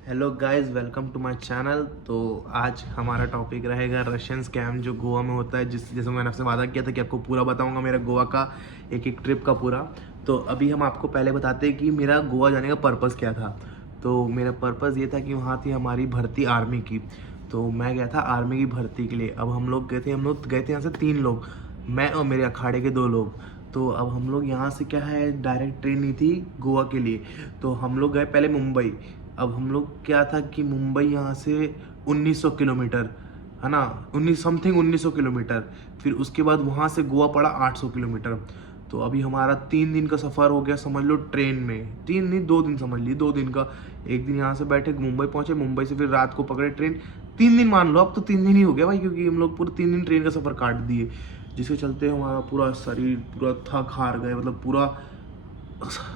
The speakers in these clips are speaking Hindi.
Hello guys, welcome to my channel. तो आज हमारा टॉपिक रहेगा रशियन स्कैम जो गोवा में होता है। जैसे मैंने आपसे वादा किया था कि आपको पूरा बताऊंगा मेरा गोवा का एक एक ट्रिप का पूरा। तो अभी हम आपको पहले बताते हैं कि मेरा गोवा जाने का पर्पज़ क्या था। तो मेरा पर्पज़ ये था कि वहाँ थी हमारी भर्ती आर्मी की। तो मैं गया था आर्मी की भर्ती के लिए। अब हम लोग गए थे यहाँ से 3 लोग, मैं और मेरे अखाड़े के 2 लोग। तो अब हम लोग यहाँ से क्या है, डायरेक्ट ट्रेन नहीं थी गोवा के लिए। तो हम लोग गए पहले मुंबई। अब हम लोग क्या था कि मुंबई यहाँ से 1900 किलोमीटर, है ना, 1900 किलोमीटर। फिर उसके बाद वहाँ से गोवा पड़ा 800 किलोमीटर। तो अभी हमारा 3 दिन का सफ़र हो गया, समझ लो ट्रेन में। 3 नहीं, 2 दिन समझ ली, 2 दिन का। एक दिन यहाँ से बैठे मुंबई पहुँचे, मुंबई से फिर रात को पकड़े ट्रेन। 3 दिन मान लो, अब तो 3 दिन ही हो गया भाई, क्योंकि हम लोग पूरे 3 दिन ट्रेन का सफ़र काट दिए। जिसके चलते हमारा पूरा शरीर पूरा थक हार गए, मतलब पूरा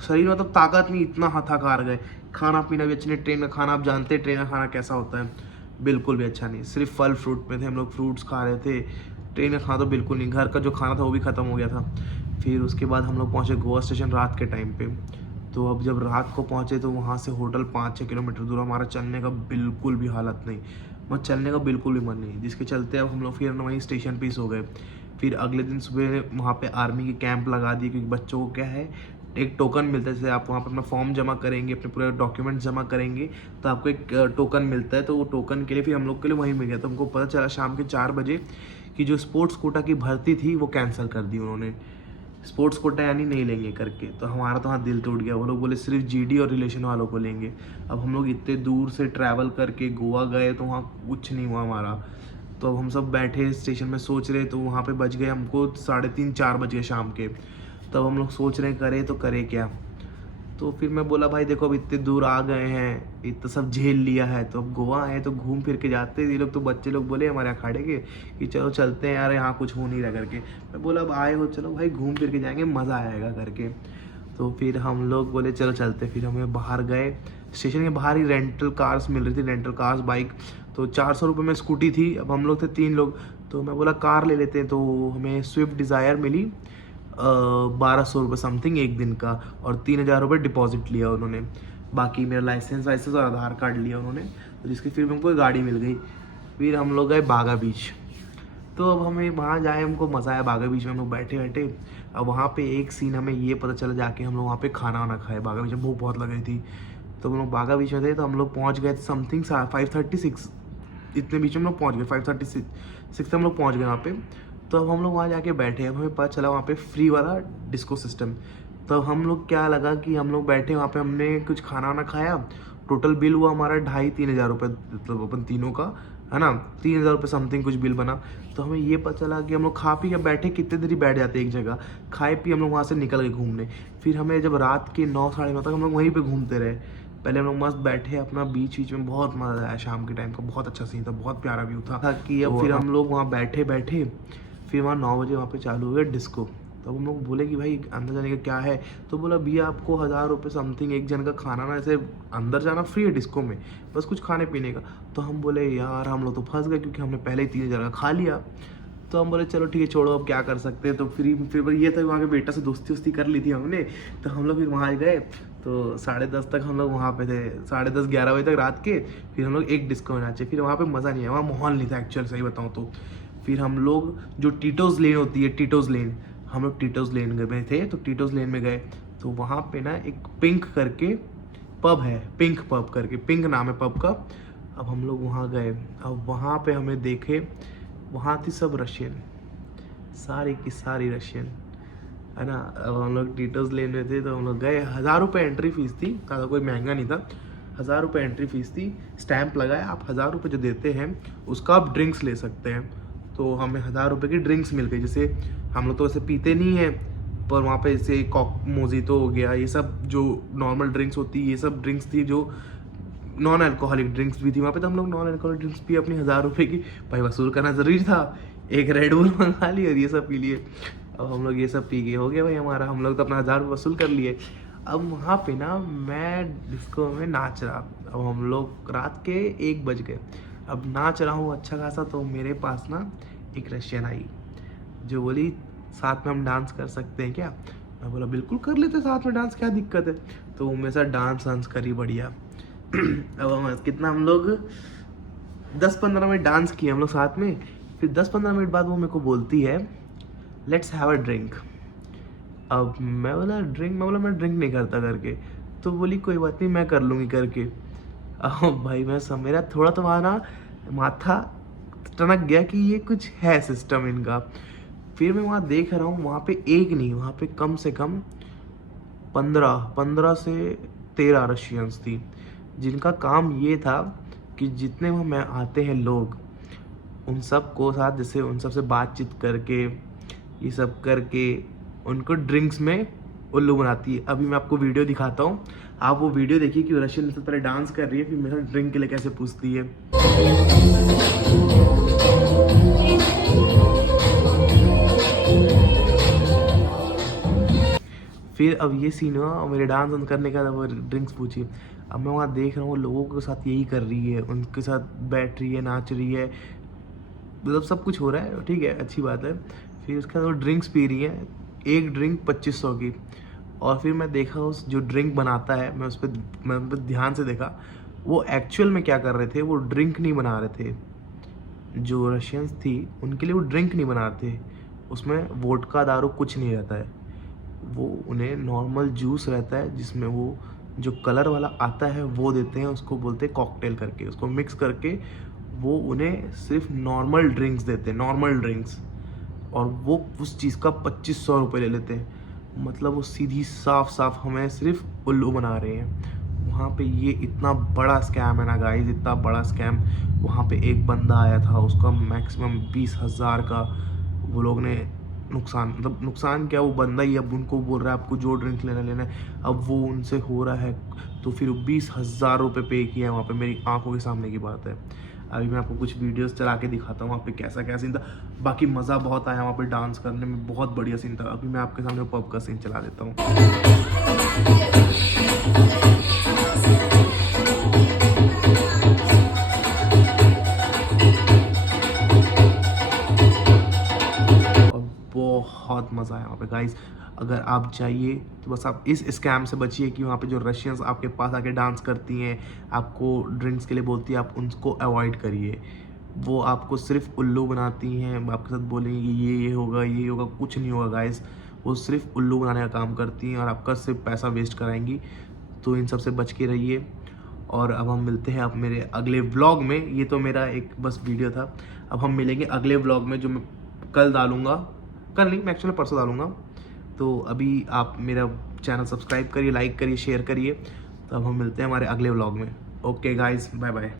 शरीर मतलब ताकत नहीं, इतना थक हार गए। खाना पीना भी अच्छा नहीं, ट्रेन का खाना आप जानते हैं ट्रेन का खाना कैसा होता है, बिल्कुल भी अच्छा नहीं। सिर्फ फल फ्रूट में थे हम लोग, फ्रूट्स खा रहे थे। ट्रेन का खाना तो बिल्कुल नहीं, घर का जो खाना था वो भी ख़त्म हो गया था। फिर उसके बाद हम लोग पहुँचे गोवा स्टेशन रात के टाइम पे। तो अब जब रात को पहुँचे तो वहाँ से होटल 5-6 किलोमीटर दूर, हमारा चलने का बिल्कुल भी हालत नहीं, मतलब चलने का बिल्कुल भी मन नहीं। जिसके चलते अब हम लोग फिर वहीं स्टेशन पे ही सो गए। फिर अगले दिन सुबह वहाँ पे आर्मी की कैंप लगा दी, क्योंकि बच्चों को क्या है, एक टोकन मिलता है। जैसे आप वहाँ पर अपना फॉर्म जमा करेंगे, अपने पूरे डॉक्यूमेंट जमा करेंगे, तो आपको एक टोकन मिलता है। तो वो टोकन के लिए फिर हम लोग के लिए वहीं मिल गया। तो हमको पता चला शाम के 4 बजे कि जो स्पोर्ट्स कोटा की भर्ती थी वो कैंसिल कर दी उन्होंने। स्पोर्ट्स कोटा यानी नहीं लेंगे करके। तो हमारा तो हाँ दिल टूट गया। वो लोग बोले सिर्फ जीडी और रिलेशन वालों को लेंगे। अब हम लोग इतने दूर से ट्रैवल करके गोवा गए तो वहाँ कुछ नहीं हुआ हमारा। तो अब हम सब बैठे स्टेशन में सोच रहे, तो वहाँ पे बज गए हमको 3:30-4 बज गए शाम के। तब हम लोग सोच रहे करें तो करें क्या। तो फिर मैं बोला भाई देखो, अब इतने दूर आ गए हैं, इतना सब झेल लिया है, तो अब गोवा आए तो घूम फिर के जाते। ये लोग तो बच्चे लोग बोले हमारे अखाड़े के कि चलो चलते हैं यार, यहाँ कुछ हो नहीं रहा करके। मैं बोला अब आए हो, चलो भाई घूम फिर के जाएंगे, मज़ा आएगा करके। तो फिर हम लोग बोले चलो चलते। फिर हमें बाहर गए, स्टेशन के बाहर ही रेंटल कार्स मिल रही थी, रेंटल कार्स बाइक। तो 400 रुपये में स्कूटी थी। अब हम लोग थे 3 लोग, तो मैं बोला कार ले लेते हैं। तो हमें स्विफ्ट डिज़ायर मिली 1200 रुपये समथिंग एक दिन का, और 3000 रुपये डिपॉजिट लिया उन्होंने। बाकी मेरा लाइसेंस वाइसेंस और आधार कार्ड लिया उन्होंने। तो जिसकी फिर हमको गाड़ी मिल गई। फिर हम लोग गए बागा बीच। तो अब हमें वहाँ जाए, हमको मज़ा आया बागा बीच में। हम लोग बैठे बैठे, अब वहाँ पे एक सीन हमें ये पता चला, जाके हम लोग वहाँ पे खाना वाना खाए। बागा बीच में भूख बहुत लग रही थी। तो हम लोग बागा बीच में थे, तो हम लोग पहुँच गए समथिंग 5:36, इतने बीच में हम लोग पहुँच गए। 5:36 हम लोग पहुँच गए वहाँ पे। तो अब हम लोग वहाँ जाके बैठे, अब हमें पता चला वहाँ पे फ्री वाला डिस्को सिस्टम। तो हम लोग क्या लगा कि हम लोग बैठे वहाँ पे, हमने कुछ खाना वाना खाया। टोटल बिल हुआ हमारा 2,500-3,000 रुपये, मतलब अपन तीनों का, है ना, 3,000 रुपये समथिंग कुछ बिल बना। तो हमें ये पता चला कि हम लोग खा पी के बैठे, कितने देर ही बैठ जाते एक जगह, खाए पी हम लोग वहाँ से निकल गए घूमने। फिर हमें जब रात के 9-9:30 तक हम लोग वहीं पे घूमते रहे। पहले हम लोग मस्त बैठे अपना बीच बीच में, बहुत मज़ा आया। शाम के टाइम का बहुत अच्छा सीन था, बहुत प्यारा व्यू था कि अब फिर हम लोग वहाँ बैठे बैठे, फिर वहाँ 9 बजे वहाँ पे चालू हो गया डिस्को। तो हम लोग बोले कि भाई अंदर जाने का क्या है। तो बोला भैया आपको 1000 रुपये समथिंग एक जन का खाना ना, ऐसे अंदर जाना फ्री है डिस्को में, बस कुछ खाने पीने का। तो हम बोले यार हम लोग तो फंस गए, क्योंकि हमने पहले ही 3000 का खा लिया। तो हम बोले चलो ठीक है छोड़ो, अब क्या कर सकते हैं। तो फिर ये था, वहाँ के बेटा से दोस्ती वोस्ती कर ली थी हमने। तो हम लोग फिर वहाँ गए। तो 10:30 तक हम लोग वहाँ पे थे, 10:30-11 बजे तक रात के। फिर हम लोग एक डिस्को में नाचे। फिर वहाँ पे मज़ा नहीं आया, वहाँ माहौल नहीं था एक्चुअल सही बताऊँ तो। फिर हम लोग जो टीटोज़ लेन होती है, टीटोज़ लेन, हम लोग टीटोज़ लेन में थे। तो टीटोज़ लेन में गए, तो वहाँ पे ना एक पिंक करके पब है, पिंक पब करके, पिंक नाम है पब का। अब हम लोग वहाँ गए। अब वहाँ पे हमें देखे, वहाँ थी सब रशियन, सारी की सारी रशियन, है ना। अब हम लोग टीटोज़ लेन में थे, तो हम लोग गए। 1000 रुपये एंट्री फीस थी, ज़्यादा कोई महंगा नहीं था। 1000 रुपये एंट्री फीस थी। स्टैंप लगाया, आप 1000 रुपये जो देते हैं उसका आप ड्रिंक्स ले सकते हैं। तो हमें 1000 रुपये की ड्रिंक्स मिल गई। जैसे हम लोग तो वैसे पीते नहीं हैं, पर वहाँ पे जैसे कॉक मोजितो हो गया, ये सब जो नॉर्मल ड्रिंक्स होती है, ये सब ड्रिंक्स थी। जो नॉन अल्कोहलिक ड्रिंक्स भी थी वहाँ पे। तो हम लोग नॉन अल्कोहलिक ड्रिंक्स भी अपनी 1000 रुपये की, भाई वसूल करना ज़रूरी था। एक रेड बुल मंगा ली और ये सब पी लिए। अब हम लोग ये सब पी के हो गया भाई हमारा, हम लोग तो अपना 1000 रुपये वसूल कर लिए। अब वहाँ पे ना मैं डिस्को में नाच रहा। अब हम लोग रात के 1 बज गए, अब नाच रहा हूँ अच्छा खासा। तो मेरे पास ना एक रशियन आई, जो बोली साथ में हम डांस कर सकते हैं क्या। मैं बोला बिल्कुल कर लेते साथ में डांस, क्या दिक्कत है। तो वो मेरे साथ डांस वांस करी बढ़िया। अब हम कितना हम लोग 10-15 मिनट डांस किए हम लोग साथ में। फिर 10-15 मिनट बाद वो मेरे को बोलती है लेट्स हैव अ ड्रिंक। अब मैं बोला मैं ड्रिंक नहीं करता करके। तो बोली कोई बात नहीं मैं कर लूँगी करके। अब भाई मैं सब मेरा थोड़ा तो वहाँ ना माथा टनक गया कि ये कुछ है सिस्टम इनका। फिर मैं वहाँ देख रहा हूँ, वहाँ पे एक नहीं, वहाँ पे कम से कम 15 से 13 रशियंस थी, जिनका काम ये था कि जितने वहाँ में आते हैं लोग, उन सब को साथ जैसे उन सब से बातचीत करके ये सब करके उनको ड्रिंक्स में उल्लू बनाती है। अभी मैं आपको वीडियो दिखाता हूँ, आप वो वीडियो देखिए कि रशियन सबसे पहले डांस कर रही है, फिर मेरे ड्रिंक के लिए कैसे पूछती है। फिर अब ये सीन हुआ और मेरे डांस ऑन करने का वो ड्रिंक्स पूछी। अब मैं वहाँ देख रहा हूँ लोगों के साथ यही कर रही है, उनके साथ बैठ रही है, नाच रही है, मतलब सब कुछ हो रहा है, ठीक है, अच्छी बात है। फिर उसके बाद वो ड्रिंक्स पी रही है, एक ड्रिंक 2500 की। और फिर मैं देखा उस जो ड्रिंक बनाता है, मैं उस पर ध्यान से देखा, वो एक्चुअल में क्या कर रहे थे, वो ड्रिंक नहीं बना रहे थे। जो रशियंस थी उनके लिए वो ड्रिंक नहीं बना रहे थे, उसमें वोडका दारू कुछ नहीं रहता है, वो उन्हें नॉर्मल जूस रहता है जिसमें वो जो कलर वाला आता है वो देते हैं, उसको बोलते हैं कॉकटेल करके, उसको मिक्स करके वो उन्हें सिर्फ नॉर्मल ड्रिंक्स देते हैं, नॉर्मल ड्रिंक्स। और वो उस चीज़ का 2500 रुपये ले लेते हैं। मतलब वो सीधी साफ साफ हमें सिर्फ उल्लू बना रहे हैं। वहाँ पे ये इतना बड़ा स्कैम है ना गाइस, इतना बड़ा स्कैम। वहाँ पे एक बंदा आया था, उसका मैक्सिमम 20,000 का वो लोग ने नुकसान, मतलब नुकसान क्या, वो बंदा ही अब उनको बोल रहा है आपको जो ड्रिंक लेना है, अब वो उनसे हो रहा है। तो फिर 20,000 रुपये पे किया है वहाँ पे, मेरी आंखों के सामने की बात है। अभी मैं आपको कुछ वीडियोस चला के दिखाता हूँ वहाँ पे कैसा क्या सीन था। बाकी मज़ा बहुत आया वहाँ पे डांस करने में, बहुत बढ़िया सीन था। अभी मैं आपके सामने पब का सीन चला देता हूँ। बहुत मज़ा आया वहाँ पे गाइस। अगर आप चाहिए तो बस आप इस स्कैम से बचिए कि वहाँ पे जो रशियंस आपके पास आके डांस करती हैं, आपको ड्रिंक्स के लिए बोलती है, आप उनको अवॉइड करिए। वो आपको सिर्फ उल्लू बनाती हैं, आपके साथ बोलेंगी कि ये होगा ये होगा, कुछ नहीं होगा गाइस। वो सिर्फ उल्लू बनाने का काम करती हैं और आपका सिर्फ पैसा वेस्ट कराएंगी। तो इन सब से बच के रहिए। और अब हम मिलते हैं अब मेरे अगले व्लॉग में। ये तो मेरा एक बस वीडियो था, अब हम मिलेंगे अगले व्लॉग में जो मैं कल डालूँगा, कल नहीं मैं एक्चुअली परसों डालूँगा। तो अभी आप मेरा चैनल सब्सक्राइब करिए, लाइक करिए, शेयर करिए। तो अब हम मिलते हैं हमारे अगले व्लॉग में। Okay guys, bye bye.